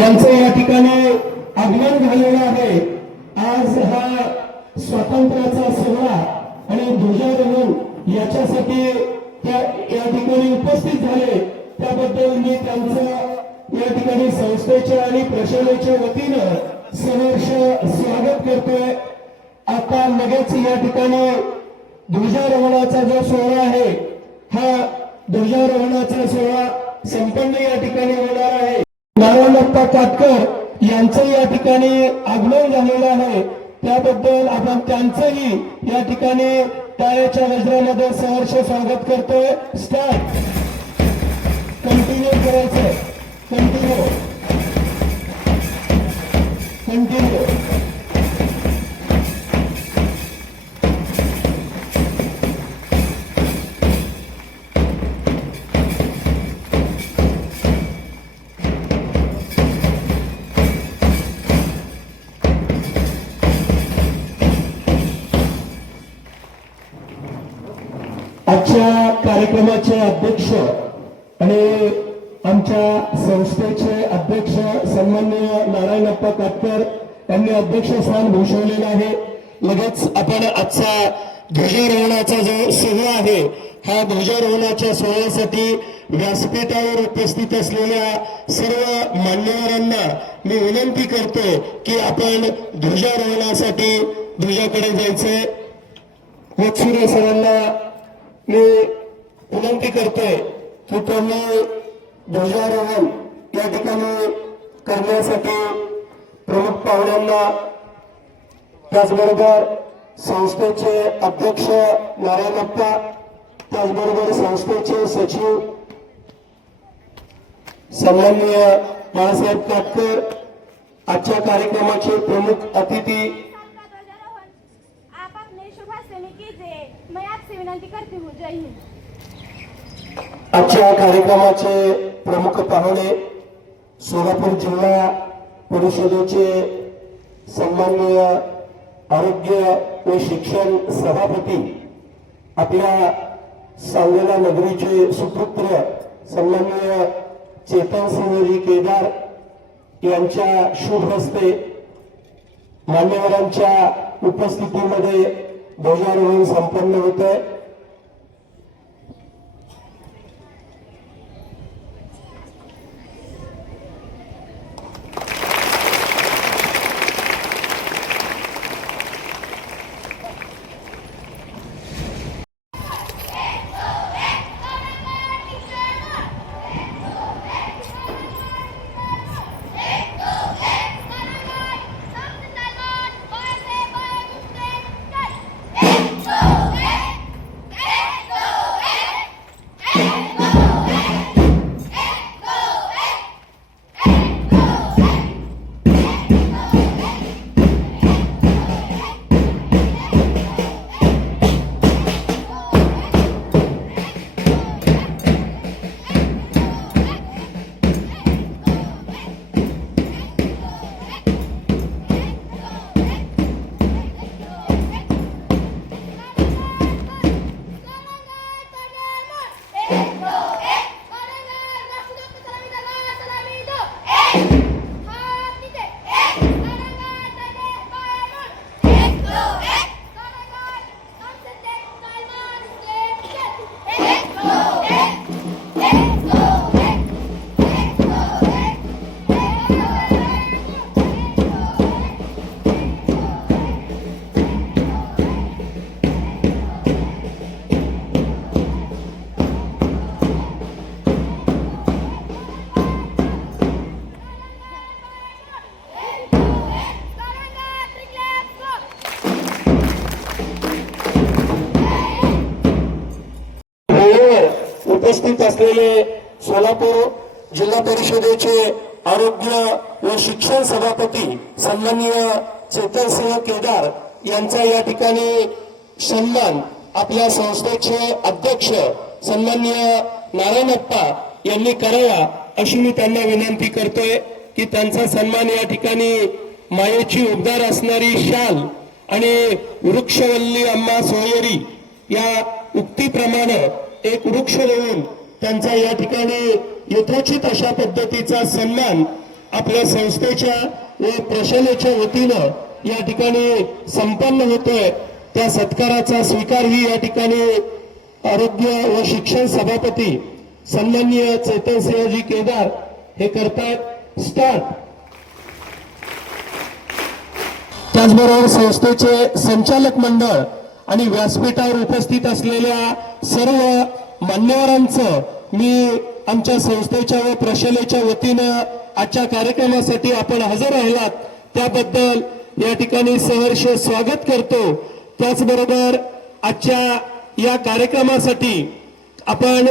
यांचं या ठिकाणी आगमन झालेलं आहे। आज हा स्वातंत्र्याचा सोहळा आणि ध्वजारोहण याच्यासाठी या ठिकाणी उपस्थित झाले, त्याबद्दल मी त्यांचं या ठिकाणी संस्थेच्या आणि प्रशालेच्या वतीनं सहर्ष स्वागत करतोय। आता लगेच या ठिकाणी ध्वजारोहणाचा जो सोहळा आहे, हा ध्वजारोहणाचा सोहळा संपन्न या ठिकाणी होणार आहे। नारायणप्पा काटकर यांचं या ठिकाणी आगमन झालेलं आहे, त्याबद्दल आपण त्यांचंही या ठिकाणी टाळ्याच्या गजरामध्ये सहर्ष स्वागत करतोय। स्टार्ट, कंटिन्यू करायचं, कंटिन्यू कंटिन्यू। आजच्या कार्यक्रमाचे अध्यक्ष आणि आमच्या संस्थेचे अध्यक्ष सन्माननीय नारायणप्पा काटकर यांनी अध्यक्षस्थान भूषवलेलं आहे। लगेच आपण आजचा ध्वजारोहणाचा जो सोहळा आहे, हा ध्वजारोहणाच्या सोहळ्यासाठी व्यासपीठावर उपस्थित असलेल्या सर्व मान्यवरांना मी विनंती करतो की आपण ध्वजारोहणासाठी ध्वजाकडे जायचंय। वत्सुरे सरांना मी विनंती करतोय की त्यांनी ध्वजारोहण या ठिकाणी करण्यासाठी प्रमुख पाहुण्यांना, त्याचबरोबर संस्थेचे अध्यक्ष नारायणप्पा, त्याचबरोबर संस्थेचे सचिव सन्माननीय बाळासाहेब काटकर, आजच्या कार्यक्रमाचे प्रमुख अतिथी आजच्या कार्यक्रमाचे प्रमुख पाहुणे सोलापूर जिल्हा परिषदेचे सन्माननीय आरोग्य व शिक्षण सभापती, आपल्या सांगोला नगरीचे सुपुत्र सन्माननीय चेतनसिंहजी केदार यांच्या शुभ हस्ते मान्यवरांच्या उपस्थितीमध्ये ध्वजारोहण संपन्न होत आहे। उपस्थित असलेले सोलापूर जिल्हा परिषदेचे आरोग्य व शिक्षण सभापती सन्माननीय चेतनसिंह केदार यांचा या ठिकाणी सन्मान आपल्या संस्थेचे अध्यक्ष सन्माननीय नारायणप्पा यांनी करावा अशी मी त्यांना विनंती करतोय की त्यांचा सन्मान या ठिकाणी मायेची उबदार असणारी शाल आणि वृक्षवल्ली अम्मा सोयरी या उक्तीप्रमाणे एक वृक्ष लावून त्यांचा या ठिकाणी यथोचित अशा पद्धतीचा सन्मान आपल्या संस्थेच्या व प्रशालेच्या वतीनं या ठिकाणी संपन्न होतोय त्या सत्काराचा स्वीकारही या ठिकाणी आरोग्य व शिक्षण सभापती सन्माननीय चैतन्यसिंहजी केदार हे करतायत स्टार्ट। त्याचबरोबर संस्थेचे संचालक मंडळ आणि व्यासपीठावर उपस्थित असलेल्या सर्व मान्यवरांचं मी आमच्या संस्थेच्या व प्रशालेच्या वतीनं आजच्या कार्यक्रमासाठी आपण हजर राहिलात त्याबद्दल या ठिकाणी सहर्ष स्वागत करतो। त्याचबरोबर आजच्या या कार्यक्रमासाठी आपण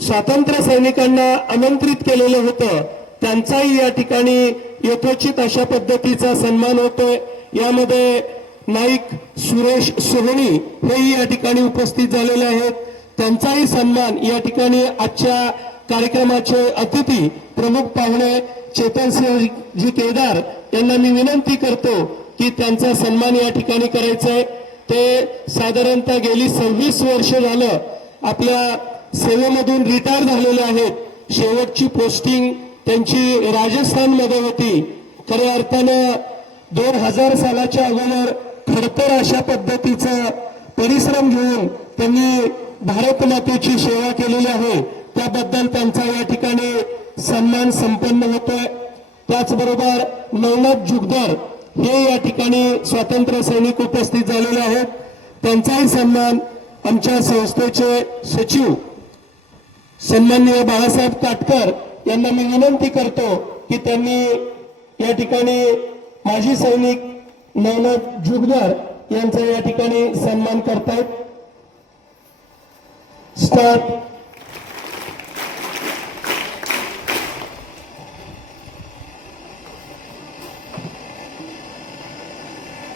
स्वातंत्र्य सैनिकांना आमंत्रित केलेलं होतं त्यांचाही या ठिकाणी यथोचित अशा पद्धतीचा सन्मान होतोय। यामध्ये नाईक सुरेश सोहणी हेही या ठिकाणी उपस्थित झालेले आहेत त्यांचाही सन्मान या ठिकाणी आजच्या कार्यक्रमाचे अतिथी प्रमुख पाहुणे चेतनसिंहजी केदार यांना मी विनंती करतो की त्यांचा सन्मान या ठिकाणी करायचा आहे। ते साधारणतः गेली 26 वर्ष झालं आपल्या सेवेमधून रिटायर झालेले आहेत। शेवटची पोस्टिंग त्यांची राजस्थानमध्ये होती। खऱ्या अर्थानं 2000 सालाच्या अगोदर खडतर अशा पद्धतीचा परिश्रम घेऊन त्यांनी भारत मातेची सेवा केलेली आहे त्याबद्दल त्यांचा या ठिकाणी सन्मान संपन्न होतोय। त्याचबरोबर नवनाथ जुगदर हे या ठिकाणी स्वातंत्र्य सैनिक उपस्थित झालेले आहेत त्यांचाही सन्मान आमच्या संस्थेचे सचिव सन्माननीय बाळासाहेब काटकर यांना मी विनंती करतो की त्यांनी या ठिकाणी माजी सैनिक नवनाथ जुगदर यांचा या ठिकाणी सन्मान करतायत स्टार्ट।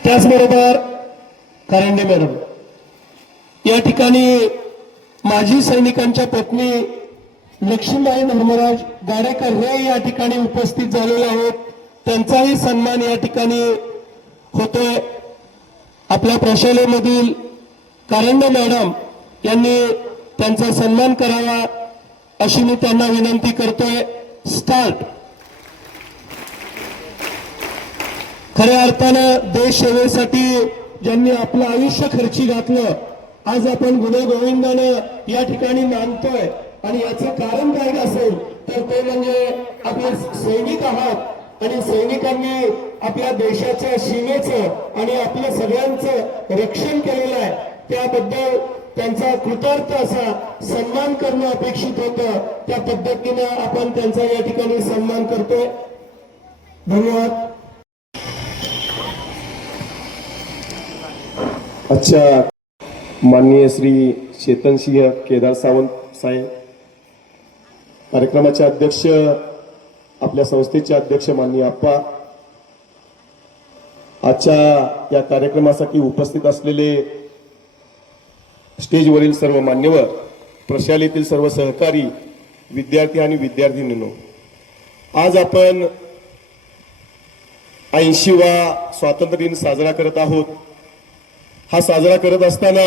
त्याचबरोबर कारंडे मॅडम या ठिकाणी माजी सैनिकांच्या पत्नी लक्ष्मीबाई धर्मराज गाडेकर हे या ठिकाणी उपस्थित झालेले आहेत त्यांचाही सन्मान या ठिकाणी होतोय। आपल्या प्रशालेमधील कारंडे मॅडम यांनी त्यांचा सन्मान करावा अशी मी त्यांना विनंती करतोय स्टार्ट। खऱ्या अर्थानं देश सेवेसाठी ज्यांनी आपलं आयुष्य खर्ची घातलं आज आपण गुण्यागोविंदानं या ठिकाणी मानतोय आणि याचं कारण काय असेल तर ते म्हणजे आपले सैनिक आहात आणि सैनिकांनी आपल्या देशाच्या सीमेचं आणि आपल्या सगळ्यांचं रक्षण केलेलं आहे त्याबद्दल त्यांचा कृतार्थ असा सन्मान करणं अपेक्षित होतं त्या पद्धतीनं आपण त्यांचा या ठिकाणी सन्मान करतोय। धन्यवाद। अच्छा माननीय श्री चेतनसिंह केदार सावंत साहेब कार्यक्रमाचे अध्यक्ष आपल्या संस्थेचे अध्यक्ष माननीय आप्पा आजच्या या कार्यक्रमासाठी उपस्थित असलेले स्टेजवरील सर्व मान्यवर प्रशालेतील सर्व सहकारी विद्यार्थी आणि विद्यार्थिनींनो आज आपण 80वा स्वातंत्र्य दिन साजरा करत आहोत। हा साजरा करत असताना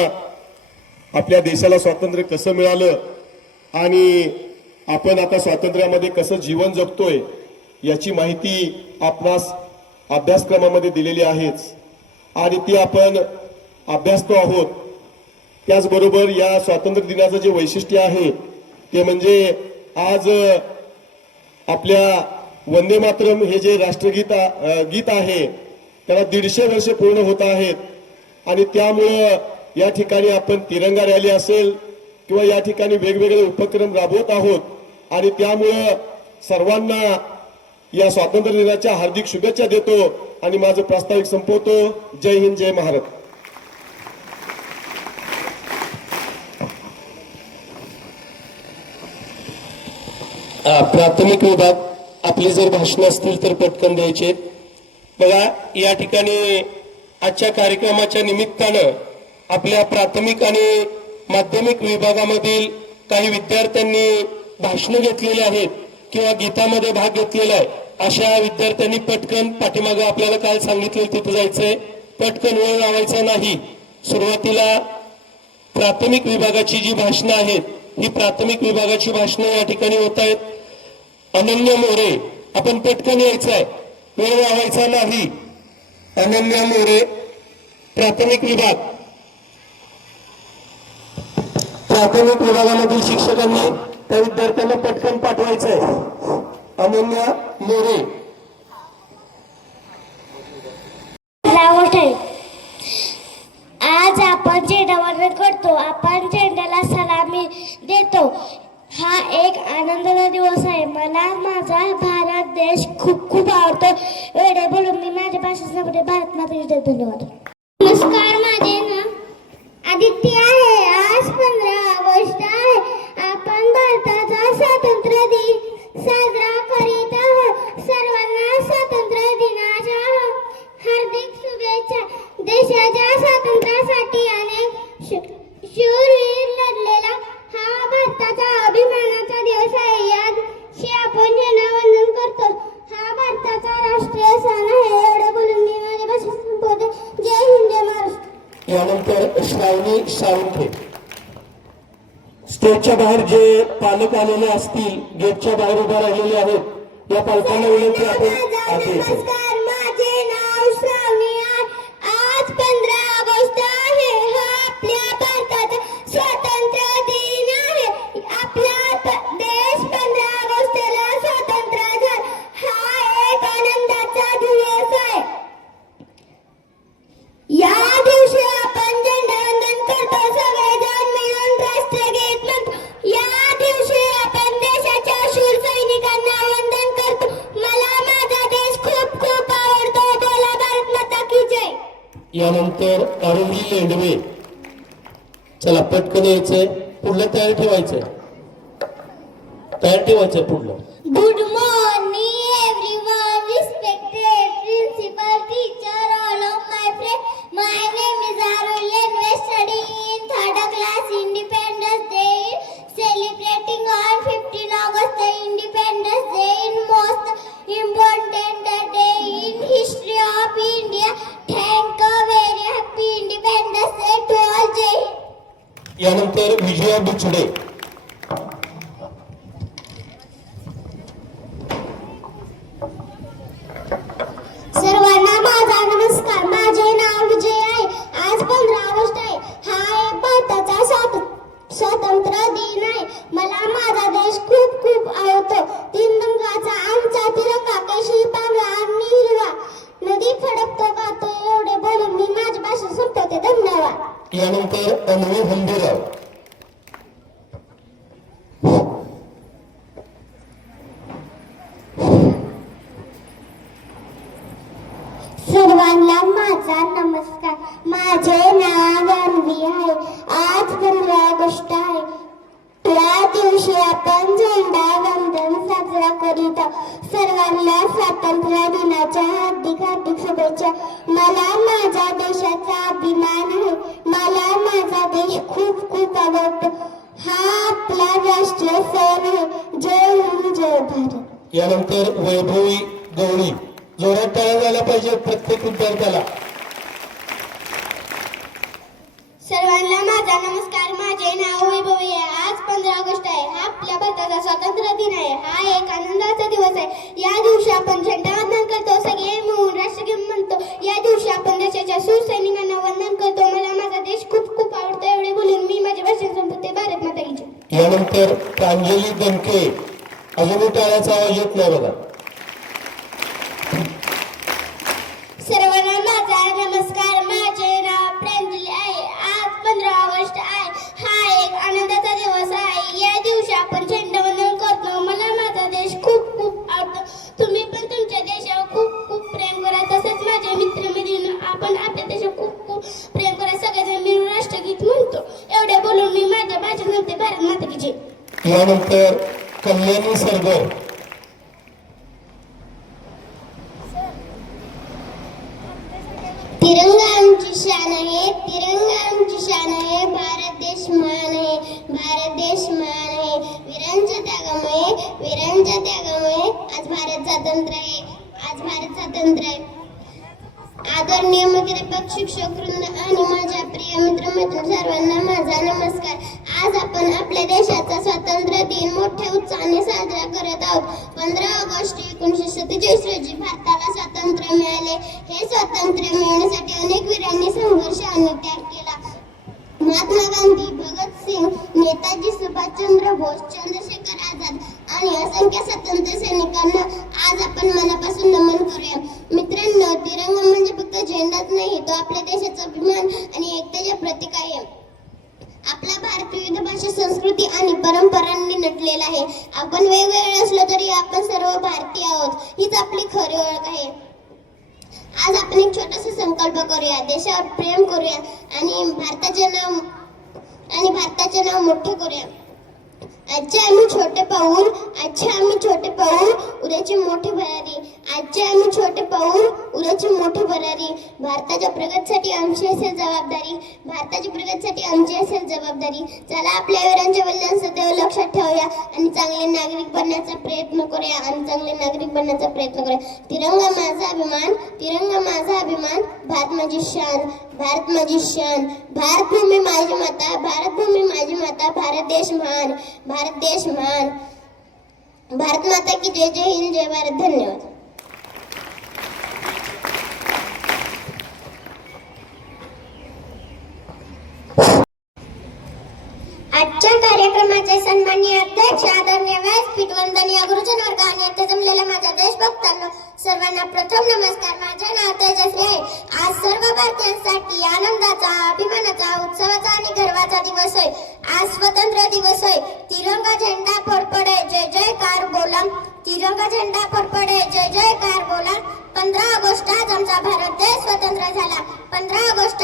आपल्या देशाला स्वातंत्र्य कसं मिळालं आणि आपण आता स्वातंत्र्यामध्ये कसं जीवन जगतोय याची माहिती आपणास अभ्यासक्रमामध्ये दिलेली आहेच आणि ती आपण अभ्यासतो आहोत। त्याचबरोबर या स्वातंत्र्य दिनाचं जे वैशिष्ट्य आहे ते म्हणजे आज आपल्या वंदे मातरम हे जे राष्ट्रगीत गीत आहे त्याला 150 वर्ष पूर्ण होत आहेत आणि त्यामुळे या ठिकाणी आपण तिरंगा रॅली असेल किंवा या ठिकाणी वेगवेगळे उपक्रम राबवत आहोत आणि त्यामुळे सर्वांना या स्वातंत्र्य दिनाच्या हार्दिक शुभेच्छा देतो आणि माझं प्रास्ताविक संपवतो। जय हिंद जय महाराष्ट्र। प्राथमिक विभाग आपली जर भाषण असतील तर पटकन द्यायचे। बघा या ठिकाणी आजच्या कार्यक्रमाच्या निमित्तानं आपल्या प्राथमिक आणि माध्यमिक विभागामधील काही विद्यार्थ्यांनी भाषण घेतलेली आहेत किंवा गीतामध्ये भाग घेतलेला आहे अशा विद्यार्थ्यांनी पटकन पाठीमागे आपल्याला काल सांगितलेलं तिथे जायचंय पटकन वेळ लावायचा नाही। सुरुवातीला प्राथमिक विभागाची जी भाषणं आहेत ही प्राथमिक विभागाची भाषणं या ठिकाणी होत आहेत। अनन्य मोरे आपण पटकन यायचंय, वेळ लावायचा नाही. अनन्या मोरे, प्राथमिक विभाग. प्राथमिक विभागामधील शिक्षकांनी त्या विद्यार्थ्यांना पटकन पाठवायचंय. अनन्या मोरे. आज आपण झेंडावंदन करतो. आपण झेंड्याला सलामी देतो. हा एक आनंदाचा दिवस आहे. मला माझा भारत देश खूप खूप आवडतो. एवढे बोलून मी माझ्या भाषेसाठी भारत मातेचे जय. धन्यवाद. नमस्कार, माझे नाव आदित्य आहे. आज 15 ऑगस्ट आहे. आपण भारताचा स्वातंत्र्य दिन साजरा करीत आहोत. सर्वांना स्वातंत्र्य दिनाच्या हार्दिक शुभेच्छा. देशाच्या स्वातंत्र्यासाठी अनेक शूरवीर लढलेला हा भारताचा अभिमानाचा दिवस आहे. या दिवशी आपण झेंडावंदन करतो. हा भारताचा राष्ट्रीय सण आहे. एवढे बोलून मी माझ्या भाषेत संपवते. जय हिंद, जय महाराष्ट्र. यानंतर श्रावणी सावंखे. स्टेजच्या बाहेर जे पालक आलेले असतील, गेटच्या बाहेर उभे राहिलेले आहेत, या पालकांना विनंती आपण आधी येतो. नमस्कार, माझे नाव श्रावणी आहे. आज 15 ऑगस्ट आहे. हा आपल्या भारताचा स्वातंत्र्य दिन आहे. आपला देश 15 ऑगस्टला स्वतंत्र झाला. हा एक आनंदाचा दिवस आहे. या दिवशी आपण झेंडावंदन करतो. सगळेजण मिळून राष्ट्रगीत म्हणतो. या दिवशी आपण देशाच्या शूर सैनिकांना वंदन करतो. मला माझा देश खूप खूप आवडतो. बोला भारत माता की जय. यानंतर अरुणी लेंडवे. चला पटकन यायचंय, पुढलं तयार ठेवायचंय, तयार ठेवायचंय पुढलं. Good morning everyone, respected principal, teacher, all of my friends. My name is Arul and we study in 3rd class. Independence Day, celebrating on 15 August, the Independence Day is most important day in history of India. Thank you, very happy Independence Day to all. Jai Hind. यानंतर विजया बुचडे. सर्वांना माझा नमस्कार. माझे नाव विजय आहे. आज 15 August आहे. हा एक भारताचा स्वातंत्र्य दिन आहे. मला माझा देश खूप खूप आवडतो. 3 रंगाचा आमचा तिरंगा, केशरी, पांढरा आणि हिरवा. नदी फडकतो गातो. एवढे बोलून मी माझी भाषा संपवते. धन्यवाद. यानंतर अन्वी हंबीराव. सर्वांना माझा नमस्कार. माझे नाव अन्वी आहे. आज 15 ऑगस्ट आहे. या दिवशी आपण झेंडा वंदन साजरा करीत आहोत. सर्वांना स्वातंत्र्य दिनाच्या हार्दिक हार्दिक शुभेच्छा. मला माझ्या देशाचा अभिमान आहे. मला माझा देश खूप खूप आवडतो. हा आपला राष्ट्रीय सण आहे. जय हिंद, जय भारत. यानंतर वैभवी गवळी. जोरात टाळ्या झाल्या पाहिजे प्रत्येक विद्यार्थ्याला. सर्वांना माझा नमस्कार. माझे नाव वैभवी आहे. आज 15 ऑगस्ट आहे. हा आपल्या भारताचा स्वातंत्र्य दिन आहे. हा एक आनंदाचा दिवस आहे. या दिवशी आपण झेंडावंदन करतो. सगळे मिळून राष्ट्रगीत म्हणतो. या दिवशी आपण देशाच्या शूर सैनिकांना वंदन करतो. मला माझा देश खूप खूप आवडतो. एवढे बोलून मी माझे भाषण संपवते. भारत माता की जय. यानंतर प्रांजली दणके. अजूनही टाळ्याचा आवाज येत नाही बघा. सर्वांना माझा नमस्कार. माझे नाव प्रांजली आहे. आज 15 ऑगस्ट आहे. हा एक आनंदाचा दिवस आहे. या दिवशी आपण झेंडावंदन करतो. मला माझा देश खूप खूप आवडतो. तुम्ही पण तुमच्या देशावर खूप खूप प्रेम करा. तसंच माझे मित्र मैत्रिणी आपण आपल्या देशावर खूप खूप प्रेम करा. सगळेजण मिळून राष्ट्रगीत म्हणतो. एवढे बोलून मी माझ्या भाषण सांगते. भारत माता की जय. यानंतर कल्याणी सरगर. तिरंगा आमची शान आहे. तिरंगा आमची शान आहे. भारत देश महान आहे. भारत देश महान आहे. वीरांच्या त्यागामुळे आज भारत स्वतंत्र आहे. आज भारत स्वतंत्र आहे. आदरणीय मुख्याध्यापक, शिक्षक वृंद आणि माझ्या प्रिय मित्र मैत्रिणी सर्वांना माझा नमस्कार. आज आपण आपल्या देशाचा स्वातंत्र्य दिन मोठ्या उत्साहाने साजरा करत आहोत. 15 ऑगस्ट 1947 रोजी भारताला स्वातंत्र्य मिळाले. हे स्वातंत्र्य मिळवण्यासाठी अनेक वीरांनी संघर्ष आणि त्याग केला. महात्मा गांधी, भगत सिंग, नेताजी सुभाषचंद्र बोस, चंद्रशेखर आझाद आणि असंख्य स्वातंत्र्य सैनिकांना आज आपण मनापासून नमन करूया. मित्रांनो, तिरंगा म्हणजे फक्त झेंडाच नाही, तो आपल्या देशाचा अभिमान आणि एकतेचे प्रतीक आहे. आपला भारत विविध भाषा, संस्कृती आणि परंपरांनी नटलेला आहे. आपण वेगवेगळे असलो तरी आपण सर्व भारतीय आहोत. हीच आपली खरी ओळख आहे. आज आपण एक छोटासा संकल्प करूया, देशावर प्रेम करूया आणि भारताचे नाव मोठे करूया. आजचे आम्ही छोटे पाऊल, उद्याची मोठी भरारी. आजचे आम्ही छोटे पाऊल, उद्याची मोठी भरारी. भारताच्या प्रगतीसाठी आमची असेल जबाबदारी. चला आपल्या वीरांच्या बलिदान सदैव लक्षात ठेवूया आणि चांगले नागरिक बनण्याचा प्रयत्न करूया. तिरंगा माझा अभिमान, भारत माझी शान. भारत भूमी माझी माता, भारत देश महान. भारत माता की जय. जय हिंद, जय भारत. धन्यवाद. आजच्या कार्यक्रमाचे सन्माननीय अध्यक्ष, आदरणीय व्यासपीठ, वंदनीय गुरुजन वर्ग आणि येथे जमलेल्या माझ्या देशभक्तांना सर्वांना प्रथम नमस्कार. माझे नाव तेजश्री आहे. आज सर्व भारतीयांसाठी आनंदाचा, अभिमानाचा, उत्सवाचा आणि गर्वाचा दिवस आहे. आज स्वतंत्र दिवस आहे. तिरंगा झेंडा फडफडे, जय जयकार बोला. 15 ऑगस्ट आज आमचा भारत देश स्वतंत्र झाला. 15 ऑगस्ट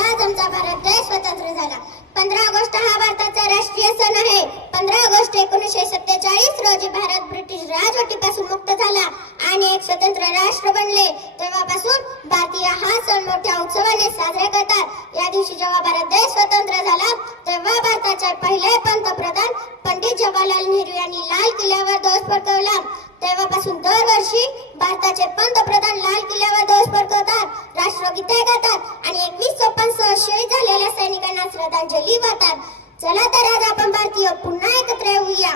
हा भारताचा राष्ट्रीय सण आहे. 15 ऑगस्ट 1947 रोजी भारत ब्रिटिश राजवटीपासून मुक्त झाला आणि एक स्वतंत्र राष्ट्र बनले. तेव्हापासून भारतीय हा सण मोठ्या उत्सवाने साजरा करतात. या दिवशी जेव्हा भारत देश स्वतंत्र झाला तेव्हा भारताचे पहिले पंतप्रधान पंडित जवाहरलाल नेहरू यांनी लाल किल्ल्यावर ध्वज फडकवला. तेव्हापासून दरवर्षी भारताचे पंतप्रधान लाल किल्ल्यावर ध्वज फडकवतात, राष्ट्रगीते गातात आणि 21 तोफांसह शहीद झालेल्या सैनिकांना श्रद्धांजली वाहतात. चला तर आज आपण भारतीय पुन्हा एकत्र येऊया.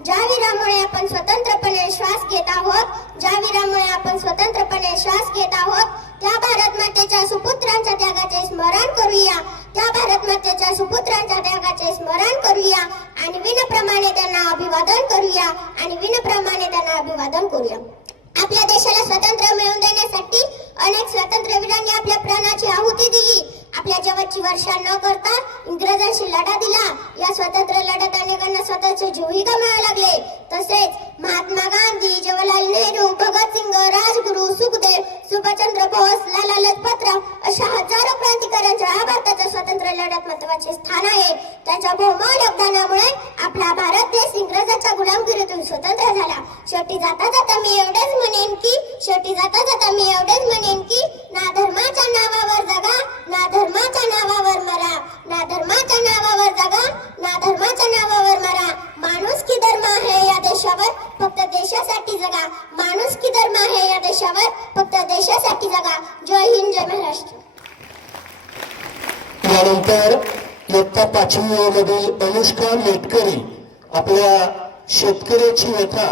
ज्या वीरामुळे आपण स्वतंत्रपणे श्वास घेत आहोत, त्या भारत मातेच्या सुपुत्रांच्या त्यागाचे स्मरण करूया आणि विनम्रपणे त्यांना अभिवादन करूया. आपल्या देशाला स्वातंत्र्य मिळवून देण्यासाठी अनेक स्वातंत्र्यवीरांनी आपल्या प्राणाची आहुती दिली. आपल्या जीवाची वर्षा न करता इंग्रजांशी लढा दिला. या स्वातंत्र्य लढ्यात अनेकांना स्वतःचे जीवही गमवावे लागले. तसेच महात्मा गांधी, जवाहरलाल नेहरू, भगत सिंग, राजगुरू, सुखदेव, सुभाषचंद्र बोस, लाला लजपतराव अशा हजारो क्रांतिकारकांच्या भारताच्या स्वातंत्र्य लढ्यात महत्त्वाचे स्थान आहे. त्यांच्या बहुमोल योगदानामुळे आपला भारत देश इंग्रजांच्या गुलामगिरीतून स्वतंत्र झाला. शेवटी जाता जाता मी एवढेच म्हणेन की ना धर्माच्या नावावर जगा, ना धर्माच्या नावावर मरा. माणुसकी धर्म आहे या देशावर, फक्त देशासाठी जगा. जय हिंद, जय महाराष्ट्र. यानंतर इयत्ता 5वी मधील अनुष्का मेटकरी आपल्या शेतकऱ्याची व्यथा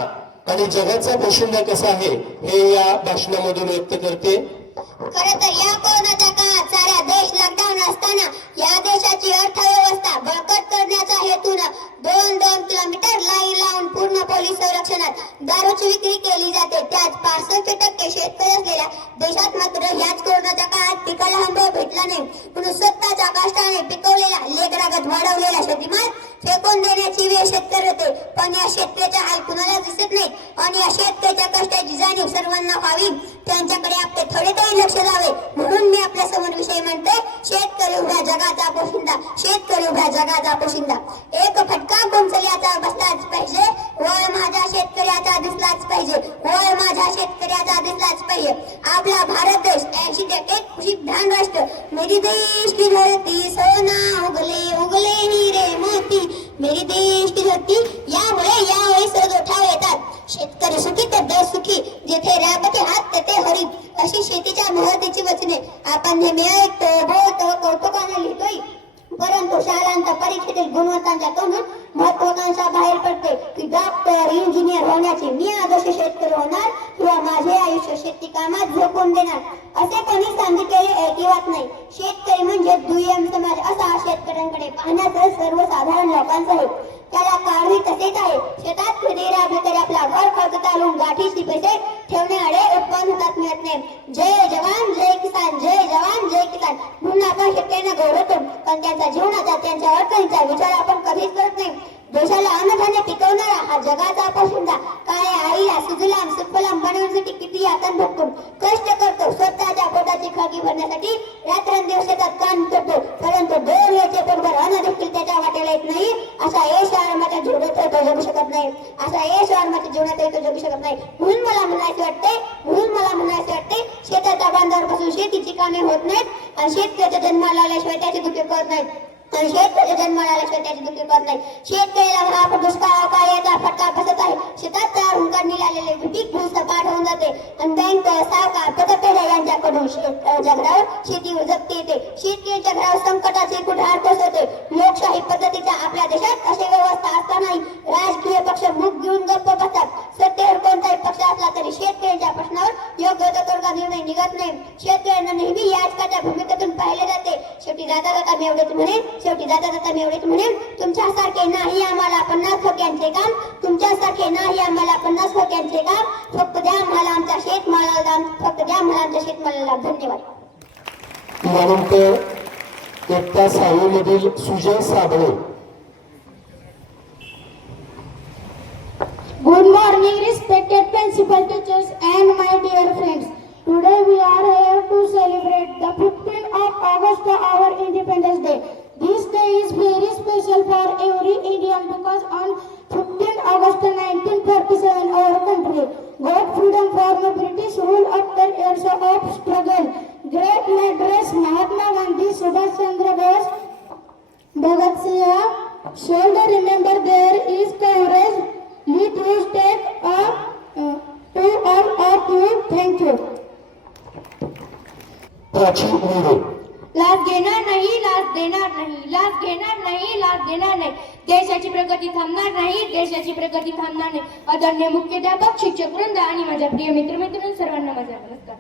आणि जगाचा पोशिंदा कसा आहे हे या भाषणामधून व्यक्त करते. खरं तर या कोरोनाच्या काळात सारा देश लॉकडाऊन असताना या देशाची अर्थव्यवस्था बळकट करण्याच्या हेतून 2-2 किलोमीटर लाईन लावून पूर्ण पोलीस संरक्षणात दारूची विक्री केली जाते. त्यात 65% शेतकरी असलेल्या देशात मात्र याच कोरोनाच्या काळात पिकाला हमी भेटला नाही म्हणून स्वतःच्या कष्टाने पिकवलेला लेकरागत वाढवलेला शेतीमाल फेकून देण्याची वेळ शेतकरी होते. पण या शेतकऱ्याचा हाल कुणाला दिसत नाही आणि या शेतकऱ्याच्या कष्टाची जाणीव सर्वांना व्हावी, त्यांच्याकडे आपले थोडे तरी लक्ष द्यावे. म्हणून मी आपल्या समोर विषय म्हणते, शेतकरी उभ्या जगाचा पोशिंदा. एक फटका गोंचल्याचा बसलाच पाहिजे, वळ माझ्या शेतकऱ्याचा दिसलाच पाहिजे. आपला भारत देश 80% कृषी प्रधान राष्ट्र. मेरी देश की धरती सोना उगले हीरे मोती, मेरी देश की धरती. यावेळी सर्व ठाव येतात. शेतकरी सुखी तर देश सुखी, जेथे राबते हात तेथे हरित, अशी शेतीच्या महत्वाची वचने आपण नेहमी ऐकतो, बोलतो, कौतुकाने लिहितोय. परंतु शाळांच्या परीक्षेतील गुणवंतांच्या तोंडून महत्वाकांक्षा बाहेर पडते की डॉक्टर इंजिनियर होण्याची मी आदर्श शेतकरी होणार किंवा माझे आयुष्य शेती कामात झोकून देणार असे कोणी सांगितलेले ऐकिवात नाही. शेतकरी म्हणजे दुय्यम समाज असा शेतकऱ्यांकडे पाहण्याचं सर्वसाधारण लोकांचं आहे. त्याला काळही तसेच आहे. शेतात कधी राबले तरी आपला घर खर्च चालून गाठीशी पैसे ठेवण्याकडे उत्पन्न हातात मिळत नाही. जय जवान जय किसान, जय जवान जय किसान म्हणून आपण शेतकऱ्यांना गौरवतो, पण त्यांच्या जीवनाचा त्यांच्या अडचणीचा विचार आपण कधीच करत नाही. देशाला अन्नधान्य पिकवणारा हा जगाचा पोशिंदा काय आईला सुजलाम सुफलाम बनवण्यासाठी किती यातन भोगतो, कष्ट करतो, स्वतःच्या पोटाची खाकी भरण्यासाठी रात्रंदिवस शेतात काम करतो, परंतु 2 वेळचे बरोबर अन्न देखील त्याच्या वाट्याला येत नाही. असा यश आरामाच्या जीवनात तो जगू शकत नाही. असा यश आरामाच्या जीवनात तो जगू शकत नाही. म्हणून मला म्हणायचे वाटते शेताच्या बांधावरपासून शेतीची कामे होत नाहीत आणि शेतकऱ्याच्या जन्माला आल्याशिवाय त्याची दुःखे करत नाहीत. आणि शेतकऱ्याच्या जन्माला आल्याशिवाय त्याची दुःखे करत नाही. शेतकऱ्याला हा दुष्काळ काय याचा फटका बसत आहे. शेतात तयार होऊन काढणी आलेले पीक भूस पाठ होऊन जाते आणि बँक सावकार पतपेढ्या यांच्याकडून जगरावर शेतीवर जप्ती येते. शेतकऱ्यांच्या घरावर संकटाचे कुठार कोसळते. लोकशाही पद्धतीच्या आपल्या देशात अशी व्यवस्था असतानाही राजकीय पक्ष मुख घेऊन गप्प बसतात. सत्तेवर कोणताही पक्ष असला तरी शेतकऱ्यांच्या प्रश्नावर योग्य तो तोडगा निर्णय निघत नाही. शेतकऱ्यांना नेहमी याचकाच्या भूमिकेतून पाहिले जाते. शेवटी जाता मी एवढेच म्हणेन तुमच्यासारखे नाही आम्हाला 50 खोक्यांचे काम, तुमच्यासारखे नाही आम्हाला 50 खोक्यांचे काम. फक्त द्या आम्हाला आमच्या शेतमालाला दाम, फक्त द्या आम्हाला आमच्या शेतमालाला. धन्यवाद. यानंतर इयत्ता 6वी मधील Sujay Sable. Good morning, respected principal, teachers, and my dear friends. Today we are here to celebrate the 15th of August, our Independence Day. This day is very special for every Indian because on 15th August 1947, our country got freedom from British rule after years of struggle. Great leaders Mahatma Gandhi, Subhash Chandra Bose, Bhagat Singh should remember there is courage. Let us take to all of you. Thank you. Prachi उंडे. लाच घेणार नाही, लाच देणार नाही, लाच घेणार नाही, लाच देणार नाही. देशाची प्रगती थांबणार नाही, देशाची प्रगती थांबणार नाही. आदरणीय मुख्याध्यापक, शिक्षक वृंद आणि माझ्या प्रिय मित्रमैत्रिणी सर्वांना माझा नमस्कार.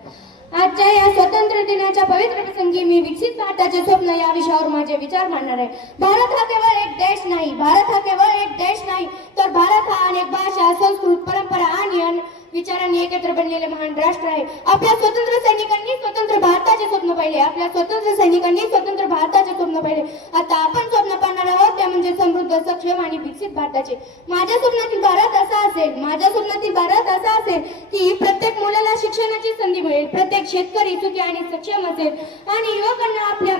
आजच्या या स्वातंत्र्य दिनाच्या पवित्र प्रसंगी मी विकसित भारताचे स्वप्न या विषयावर माझे विचार मांडणार आहे. भारत हा केवळ एक देश नाही, भारत हा केवळ एक देश नाही, तर भारत हा अनेक भाषा, संस्कृत, परंपरा आणि विचारांनी एकत्र बनलेले महान राष्ट्र आहे. आपल्या स्वतंत्र सैनिकांनी स्वतंत्र भारताचे स्वप्न पाहिले. आपल्या स्वतंत्र सैनिकांनी स्वतंत्र भारताचे स्वप्न पाहिले. आता आपण स्वप्न पाहणार आहोत त्या म्हणजे समृद्ध, सक्षम आणि विकसित भारताचे. माझ्या स्वप्नातील भारत असा असेल, माझ्या स्वप्नातील भारत असा असेल की प्रत्येक मुलाला शिक्षणाची संधी मिळेल, प्रत्येक शेतकरी सुखी आणि सक्षम असेल आणि युवकांना आपल्या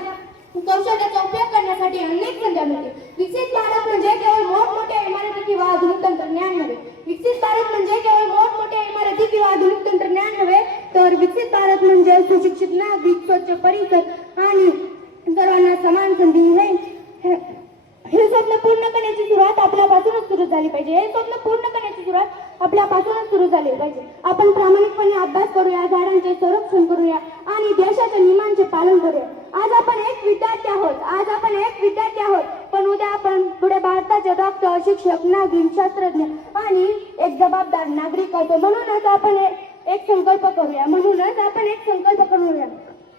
कौशल्याचा उपयोग करण्यासाठी अनेक संधी मिळतील. विकसित भारत म्हणजे केवळ मोठमोठ्या इमारती किंवा आधुनिक तंत्रज्ञान नव्हे. विकसित भारत म्हणजे केवळ मोठमोठ्या इमारती किंवा आधुनिक तंत्रज्ञान नव्हे, तर विकसित भारत म्हणजे सुशिक्षित नागरिक, स्वच्छ परिसर आणि सर्वांना समान संधी मिळेल. हे स्वप्न पूर्ण करण्याची सुरुवात आपल्यापासूनच सुरू झाली पाहिजे. हे स्वप्न पूर्ण करण्याची सुरुवात आपल्यापासूनच सुरू झाली पाहिजे. आपण प्रामाणिकपणे अभ्यास करूया, झाडांचे संरक्षण करूया आणि देशाच्या नियमांचे पालन करूया. आज आपण एक विद्यार्थी आहोत, पण उद्या आपण पुढे भारताचे डॉक्टर, शिक्षक, नागरिक, शास्त्रज्ञ आणि एक जबाबदार नागरिक होतो. म्हणूनच आपण एक संकल्प करूया.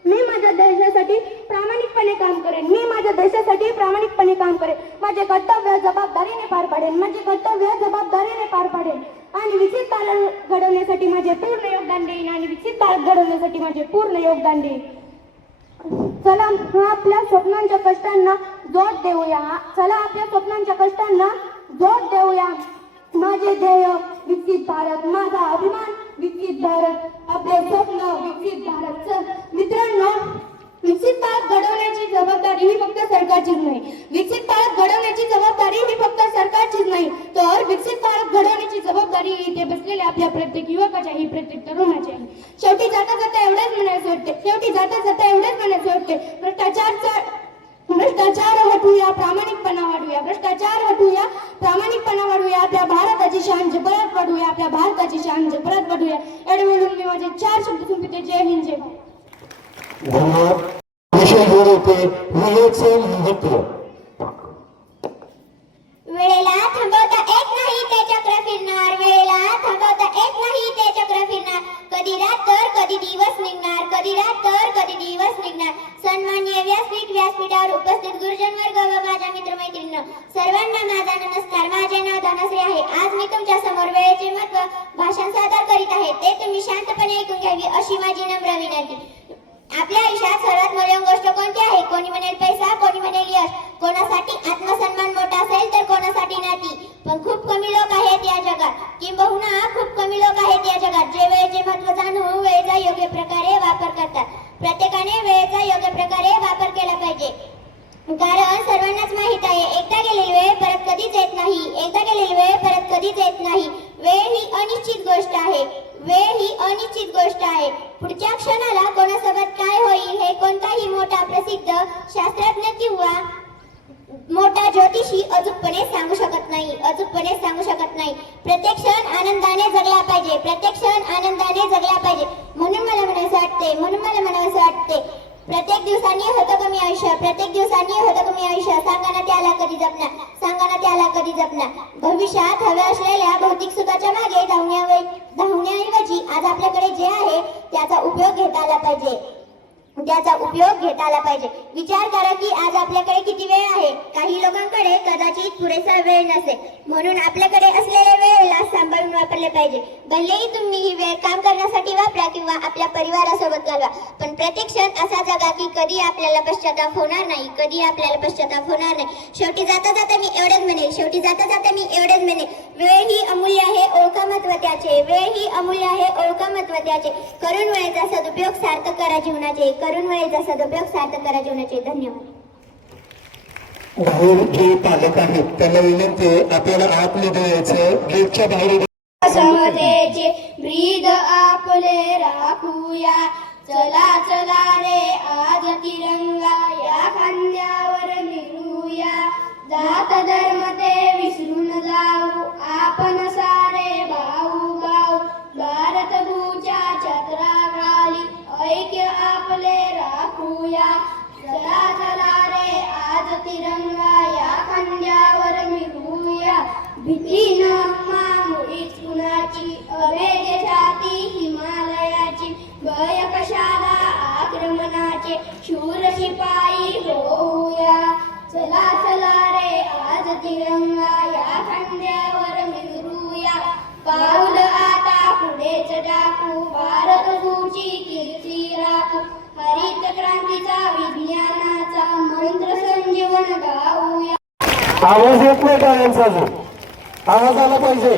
मी माझ्या देशासाठी प्रामाणिकपणे काम करेन. माझे कर्तव्य जबाबदारीने पार पाडेन. आणि विकसित भारत घडवण्यासाठी माझे पूर्ण योगदान देईन. चला आपल्या स्वप्नांच्या कष्टांना जोड देऊया. माझे ध्येय विकसित भारत, माझा अभिमान विकसित भारत, आपले स्वप्न विकसित भारत. मित्रांनो, विकसित भारत घडवण्याची जबाबदारी ही फक्त सरकारचीच नाही. तर विकसित भारत घडवण्याची जबाबदारी इथे बसलेल्या आपल्या प्रत्येक युवकाची, प्रत्येक तरुणाची आहे. शेवटी जाता जाता एवढेच म्हणायचं वाटते, भ्रष्टाचार हटवूया, प्रामाणिकपणा वाढवूया, आपल्या भारताची शान परत वाढवूया. एवढे म्हणून मी माझे 4 शब्द संपवते. जय हिंद, जय भारत. धन्यवाद. परिचय घेऊन येते वेळेचे महत्व. वेळेला थांबवता येत नाही ते चक्र फिरणार, वेळेला थांबवता येत नाही ते चक्र फिरणार. कधी रात तर कधी दिवस निघणार, कधी रात तर कधी दिवस निघणार. सन्माननीय व्यासपीठावर उपस्थित गुरुजन वर्ग व माझ्या मित्रमैत्रिणींनो, सर्वांना माझा नमस्कार. माझे नाव धनश्री आहे. आज मी तुमच्या समोर वेळेचे महत्व भाषण सादर करीत आहे. ते तुम्ही शांतपणे ऐकून घ्यावी अशी माझी नम्र विनंती. आपल्या आयुष्यात सर्वात मौल्यवान गोष्ट कोणती आहे? कोणी म्हणेल पैसा, कोणी म्हणेल यश, कोणासाठी आत्मसन्मान मोठा असेल तर कोणासाठी नाती. पण खूप कमी लोक आहेत या जगात, किंबहुना खूप कमी लोक आहेत या जगात जे वेळेचे महत्त्व जाणून वेळेचा योग्य प्रकारे वापर करतात. प्रत्येकाने वेळेचा योग्य प्रकारे वापर केला पाहिजे. कारण सर्वांनाच माहित आहे, एकदा गेलेली वेळ परत कधीच येत नाही. एकदा गेलेली वेळ परत कधीच येत नाही. वेळ ही अनिश्चित गोष्ट आहे. वेळ ही अनिश्चित गोष्ट आहे. पुढच्या क्षणाला कोणासोबत काय होईल हे कोणताही मोठा प्रसिद्ध शास्त्रज्ञ किंवा मोठा ज्योतिषी अचूकपणे सांगू शकत नाही. अचूकपणे सांगू शकत नाही. प्रत्येक क्षण आनंदाने जगला पाहिजे. प्रत्येक क्षण आनंदाने जगला पाहिजे. म्हणून मला म्हणावंसं वाटते प्रत्येक दिवसांनी होतं कमी आयुष्य, प्रत्येक दिवसांनी होतं कमी आयुष्य. सांगाना त्याला कधी जपणार, सांगाना त्याला कधी जपणार. भविष्यात हव्या असलेल्या भौतिक सुखाच्या मागे धावण्याऐवजी आज आपल्याकडे जे आहे त्याचा उपयोग घेता आला पाहिजे. विचार करा की आज आपल्याकडे किती वेळ आहे. काही लोकांकडे कदाचित पुरेसा वेळ नसेल, म्हणून आपल्याकडे असलेल्या वेळेला सांभाळून वापरले पाहिजे. भलेही तुम्ही ही वेळ काम करण्यासाठी वापरा किंवा आपल्या परिवारासोबत घालवा, पण प्रत्येक क्षण असा जगा की कधी आपल्याला पश्चाताप होणार नाही. शेवटी जाता जाता मी एवढेच म्हणेन, वेळ ही अमूल्य आहे, ओळखा महत्त्व त्याचे. करून वेळेचा सदुपयोग सार्थक करा जीवनाचे. धन्यवाद. बाहेर जे पालक आहेत त्यांना विनंती आहे आपल्याला आतमध्ये यायचं, गेटच्या बाहेर समतेचे ब्रीद आपले राखूया. चला चला रे आज तिरंगा या खांद्यावर मिळूया. जात धर्म ते विसरून जाऊ आपण सारे भाऊ भाऊ. भारत भूच्या छत्राखाली ऐक्य आपले राखूया. चला चला रे आज तिरंगा या खांद्यावर मिळूया. भीती न मुळीच कुणाची, अभेद्य छाती हिमालयाची. भय कशाला आक्रमणाचे, शूर शिपाई होऊया. चला चला रे आज तिरंगा या खांद्यावर मिळूया. पाऊल आता पुढेच टाकू, भारत भूची कीर्ती राखू. हरित क्रांतीचा विज्ञानाचा मंत्र संजीवन गाऊया. आवाज येत नाही टाळ्यांचा, आवाज आला पाहिजे.